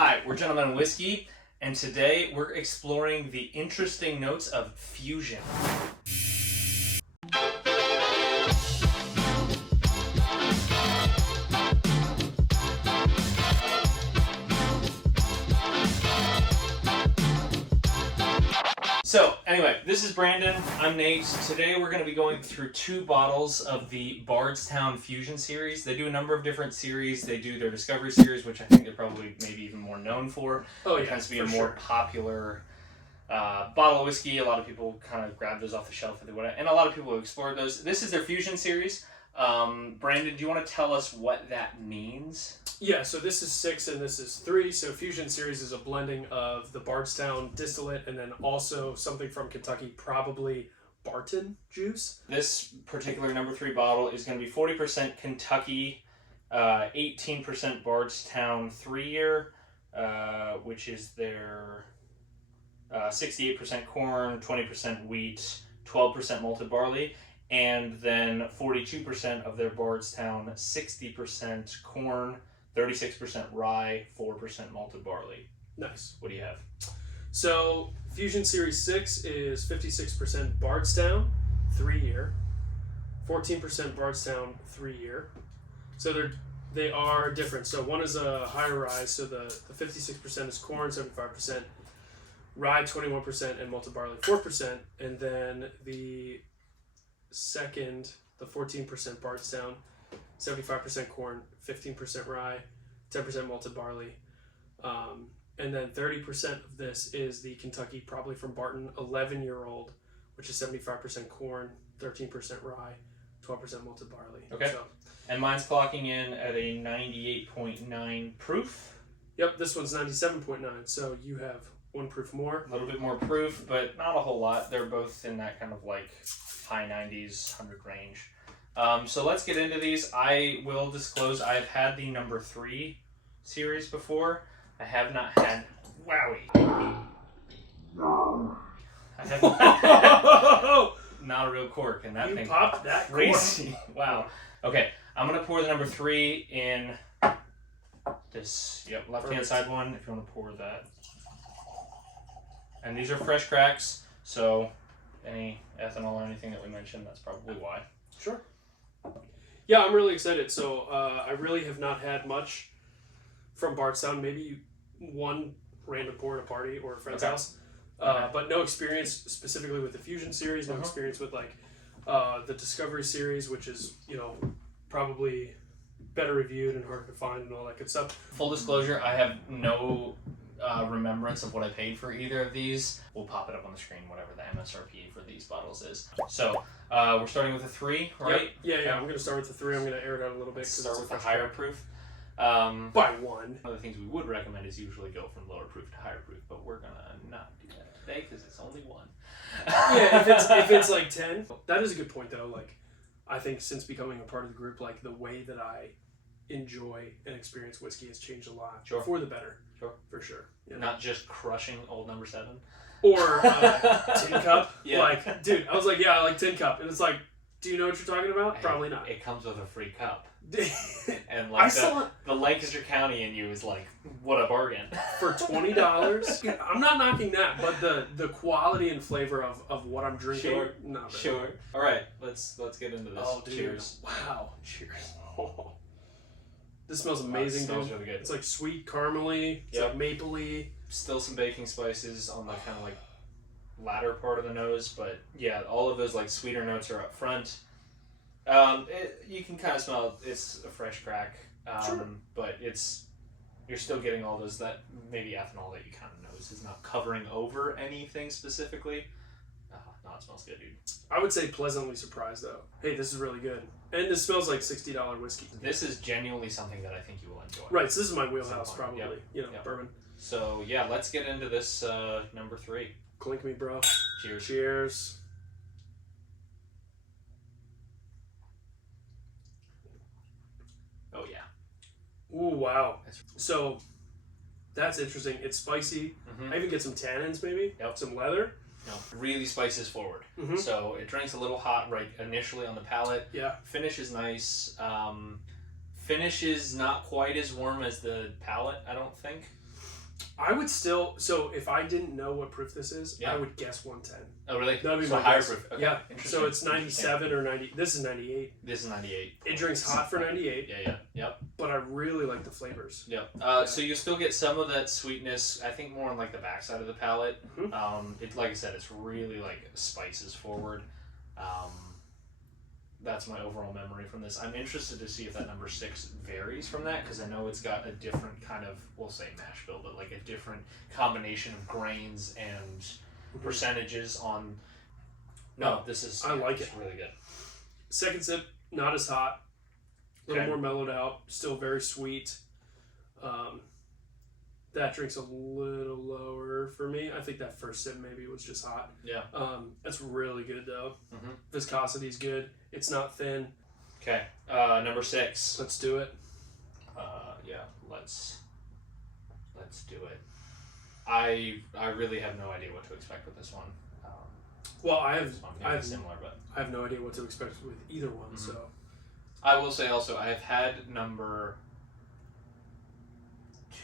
Hi, we're Gentlemen Whiskey, and today we're exploring the interesting notes of fusion. So, anyway, this is Brandon, I'm Nate. Today we're going to be going through 2 bottles of the Bardstown Fusion series. They do a number of different series. They do their Discovery series, which I think they're probably maybe even more known for. Oh, yeah, it tends to be a more sure. popular bottle of whiskey. A lot of people kind of grab those off the shelf, and a lot of people have explored those. This is their Fusion series. Brandon, do you want to tell us what that means? Yeah, so this is 6 and this is 3. So Fusion Series is a blending of the Bardstown distillate and then also something from Kentucky, probably Barton juice. This particular number 3 bottle is going to be 40% Kentucky, 18% Bardstown 3-year, which is their 68% corn, 20% wheat, 12% malted barley, and then 42% of their Bardstown 60% corn, 36% rye, 4% malted barley. Nice. What do you have? So Fusion Series 6 is 56% Bardstown 3-year, 14% Bardstown 3-year. So they are different. So one is a higher rye, so the 56% is corn, 75% rye, 21%, and malted barley 4%. And then the second, the 14% Bardstown, 75% corn, 15% rye, 10% malted barley. And then 30% of this is the Kentucky, probably from Barton, 11-year-old, which is 75% corn, 13% rye, 12% malted barley. Okay. So, and mine's clocking in at a 98.9 proof. Yep, this one's 97.9, so you have 1 proof more. A little bit more proof, but not a whole lot. They're both in that kind of like high 90s, 100 range. So let's get into these. I will disclose I've had the number 3 series before. I have not had... Wowie. I have not a real cork, and that you thing popped that crazy. Wow. Okay, I'm going to pour the number 3 in this left-hand side one, if you want to pour that. And these are fresh cracks, so any ethanol or anything that we mentioned, that's probably why. Sure. Yeah, I'm really excited. So I really have not had much from Bardstown. Maybe one random pour at a party or a friend's house. But no experience specifically with the Fusion series. No experience with like the Discovery series, which is, probably better reviewed and harder to find and all that good stuff. Full disclosure, I have no remembrance of what I paid for either of these. We'll pop it up on the screen, whatever the MSRP for these bottles is. So we're starting with a 3, right? Yep. Yeah. I'm going to start with the 3. I'm going to air it out a little bit. Start with the higher proof. By 1. One of the things we would recommend is usually go from lower proof to higher proof, but we're going to not do that today because it's only 1. Yeah, if it's like 10. That is a good point, though. Like, I think since becoming a part of the group, like the way that I enjoy and experience whiskey has changed a lot. Sure. For the better. Sure. For sure. Not just crushing old number 7. Or Tin Cup. Yeah. Like, dude, I was like, yeah, I like Tin Cup. And it's like, do you know what you're talking about? Probably not. It comes with a free cup. And I like saw the Lancaster County in you is like, what a bargain. For $20. I'm not knocking that, but the quality and flavor of what I'm drinking. Sure. Not really. Sure. All right, let's get into this. Oh, dude. Cheers. Wow. Cheers. This smells amazing, it smells dude. really good. It's like sweet caramely. It's like mapley. Still some baking spices on the kind of like latter part of the nose, but yeah, all of those like sweeter notes are up front. You can kind of smell it's a fresh crack, Sure. but you're still getting all those, that maybe ethanol that you kind of notice is not covering over anything specifically. No, it smells good, dude. I would say pleasantly surprised though. Hey, this is really good. And this smells like $60 whiskey. This is genuinely something that I think you will enjoy. Right, so this is my wheelhouse probably. Yep. Bourbon. So yeah, let's get into this number 3. Clink me, bro. Cheers. Cheers. Oh yeah. Ooh, wow. So that's interesting. It's spicy. Mm-hmm. I even get some tannins maybe. Yep. Some leather. Really spices forward. Mm-hmm. So it drinks a little hot right initially on the palate. Yeah. Finish is nice. Finish is not quite as warm as the palate, I don't think. I would still. So if I didn't know what proof this is, Yeah. I would guess 110. Oh, really? That'd be so my higher guess. proof. Okay. Yeah. Interesting. So it's 97 or 90. This is 98. This is 98. It drinks hot for 98. Yeah. Yep. But I really like the flavors. Yep. So you still get some of that sweetness. I think more on like the backside of the palate. Mm-hmm. It's like I said, it's really like spices forward. That's my overall memory from this. I'm interested to see if that number 6 varies from that, because I know it's got a different kind of, we'll say mash bill, but like a different combination of grains and percentages on. No, this is. I like it's really good. Second sip, not as hot. A little Okay. more mellowed out. Still very sweet. That drink's a little lower for me. I think that first sip maybe was just hot. Yeah. That's really good though. Mm-hmm. Viscosity's good. It's not thin. Okay. Number 6. Let's do it. Yeah. Let's do it. I really have no idea what to expect with this one. Well, I This one have similar, but I have no idea what to expect with either one. Mm-hmm. So I will say also I have had number 2.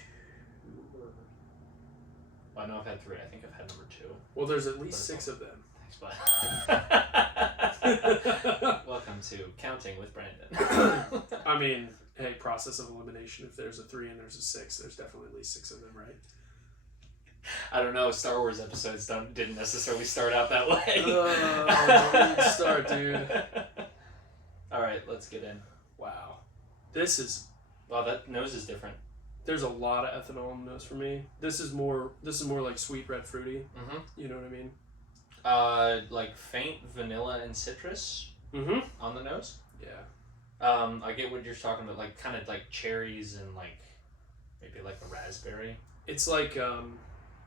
Well, I know I've had 3. I think I've had number 2. well, there's at least 6 of them. Thanks, bud. Welcome to Counting with Brandon. I mean, hey, process of elimination. If there's a 3 and there's a 6, there's definitely at least 6 of them, right? I don't know. Star Wars episodes didn't necessarily start out that way. Don't even start, dude. All right, let's get in. Wow, this is. Wow, that nose is different. There's a lot of ethanol in the nose for me. This is more like sweet red fruity. Mm-hmm. You know what I mean? Like faint vanilla and citrus Mm-hmm. on the nose. Yeah. I get what you're talking about, like kind of like cherries and like maybe like a raspberry. It's like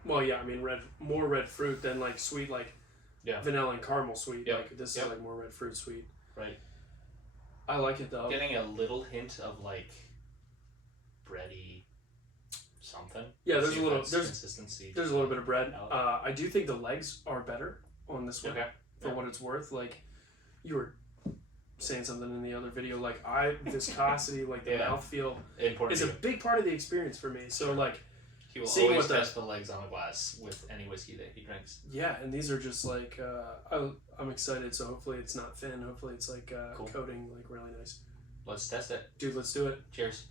well, yeah. I mean, more red fruit than like sweet, like vanilla and caramel sweet. Yep. Like this is like more red fruit sweet. Right. I like it though. Getting a little hint of like bready something. Yeah, there's See a if little that's there's consistency. there's a little bit of bread. I do think the legs are better on this one. Okay. For what it's worth. Like you were saying something in the other video, like viscosity, like the mouthfeel Important is a big part of the experience for me. So like he will seeing always what test the legs on a glass with any whiskey that he drinks. yeah, and these are just like I'm excited. So hopefully it's not thin. Hopefully it's like Cool. coating like really nice. Let's test it. Dude, let's do it. Cheers.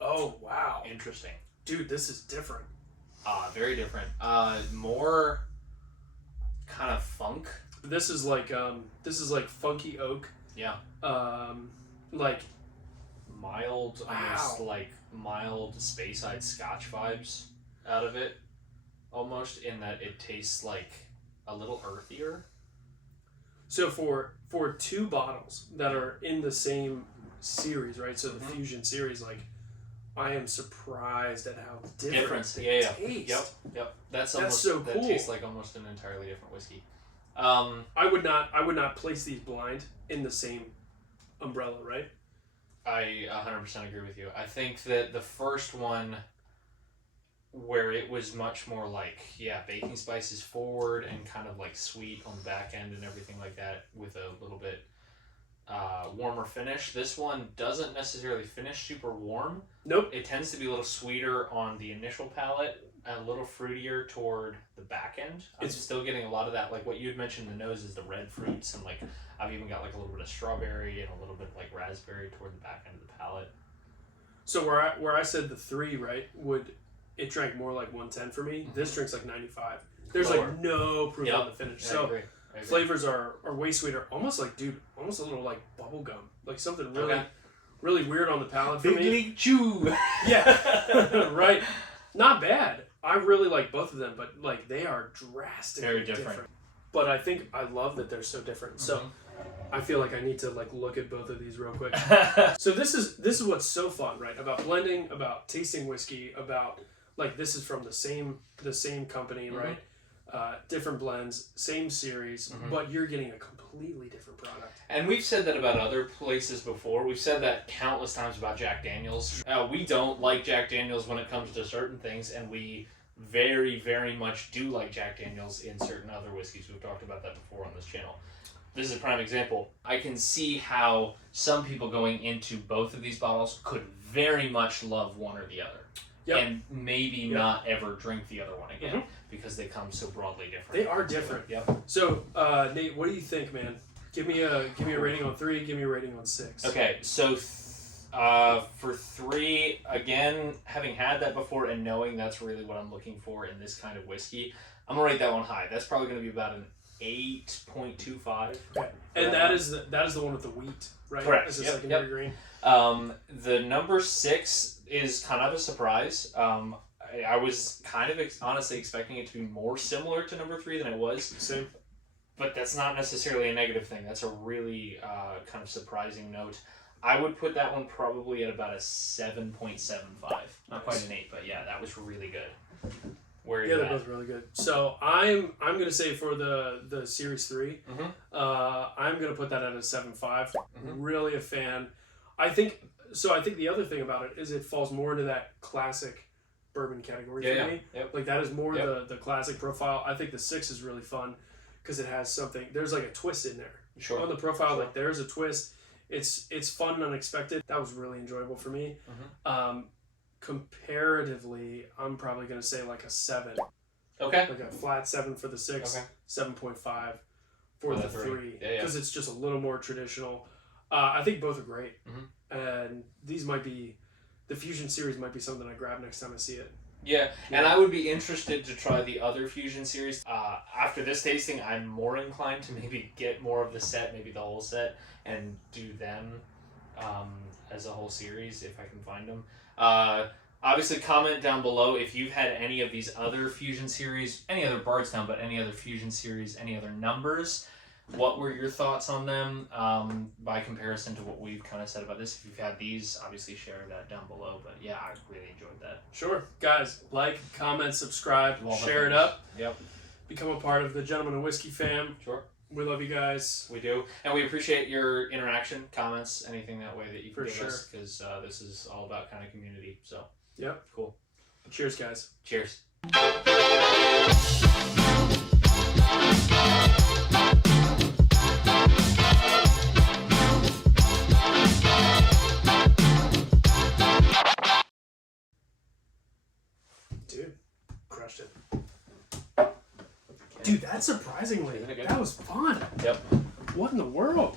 Oh wow, Interesting. dude, this is different. Very different. More kind of funk. This is like funky oak. Yeah. Like Mild, Wow. almost like mild Speyside Scotch vibes out of it. Almost in that it tastes like a little earthier. so for 2 bottles that are in the same series, right? So the Fusion series, like I am surprised at how different they taste. Yep. That's almost so that cool. tastes like almost an entirely different whiskey. I would not place these blind in the same umbrella, right? I 100% agree with you. I think that the first one, where it was much more like, baking spices forward and kind of like sweet on the back end and everything like that, with a little bit warmer finish. This one doesn't necessarily finish super warm. Nope. It tends to be a little sweeter on the initial palate, a little fruitier toward the back end. It's still getting a lot of that, like what you had mentioned in the nose is the red fruits, and like I've even got like a little bit of strawberry and a little bit of like raspberry toward the back end of the palate. So where I said the 3, right, would it drank more like 110 for me? This drinks like 95. There's Lower. like no proof on the finish. Yeah, So I agree. flavors are way sweeter. Almost like, dude, almost a little like bubble gum. Like something really, Okay. really weird on the palate for me. League Chew. Yeah, right. Not bad. I really like both of them, but like they are drastically Very different. But I think I love that they're so different. So I feel like I need to like look at both of these real quick. So this is what's so fun, right? About blending, about tasting whiskey, about like this is from the same company, right? Different blends, same series, but you're getting a completely different product. And we've said that about other places before. We've said that countless times about Jack Daniels. We don't like Jack Daniels when it comes to certain things, and we very, very much do like Jack Daniels in certain other whiskeys. We've talked about that before on this channel. this is a prime example. I can see how some people going into both of these bottles could very much love one or the other. Yep. And maybe not ever drink the other one again because they come so broadly different. They are different. Yep. So, Nate, what do you think, man? Give me a rating on 3. Give me a rating on 6. Okay, so for 3, again, having had that before and knowing that's really what I'm looking for in this kind of whiskey, I'm gonna rate that one high. That's probably gonna be about an 8.25. Okay. And that is the one with the wheat, right? Correct. As a Yep, secondary grain. The number 6 is kind of a surprise. I was kind of honestly expecting it to be more similar to number 3 than it was. Same. But that's not necessarily a negative thing. That's a really kind of surprising note. I would put that one probably at about a 7.75. Not quite an 8, but yeah, that was really good. Where are you they're at? both really good. So I'm gonna say for the Series 3, I'm gonna put that at a 7.5. Really a fan. I think the other thing about it is it falls more into that classic bourbon category for me. Yep. Like that is more the classic profile. I think the 6 is really fun because it has something. There's like a twist in there. Sure. On the profile, like there's a twist. It's fun and unexpected. That was really enjoyable for me. Comparatively, I'm probably gonna say like a 7. Okay. Like a flat 7 for the 6, Okay. 7.5 for the 3. Yeah. Because it's just a little more traditional. I think both are great. And these might be, the Fusion series might be something I grab next time I see it. Yeah, and I would be interested to try the other Fusion series. After this tasting, I'm more inclined to maybe get more of the set, maybe the whole set, and do them as a whole series if I can find them. Obviously, comment down below if you've had any of these other Fusion series, any other Bardstown, but any other Fusion series, any other numbers. What were your thoughts on them by comparison to what we've kind of said about this? If you've had these, obviously share that down below. But yeah, I really enjoyed that. Sure. Guys, like, comment, subscribe, share it up. Yep. Become a part of the Gentleman and Whiskey fam. Sure. We love you guys. We do. And we appreciate your interaction, comments, anything that way that you can For give sure. us. Because this is all about kind of community. So, Yep. Cool. Cheers, guys. Cheers. Dude, crushed it. Dude, that surprisingly, Isn't it good? that was fun. Yep. What in the world?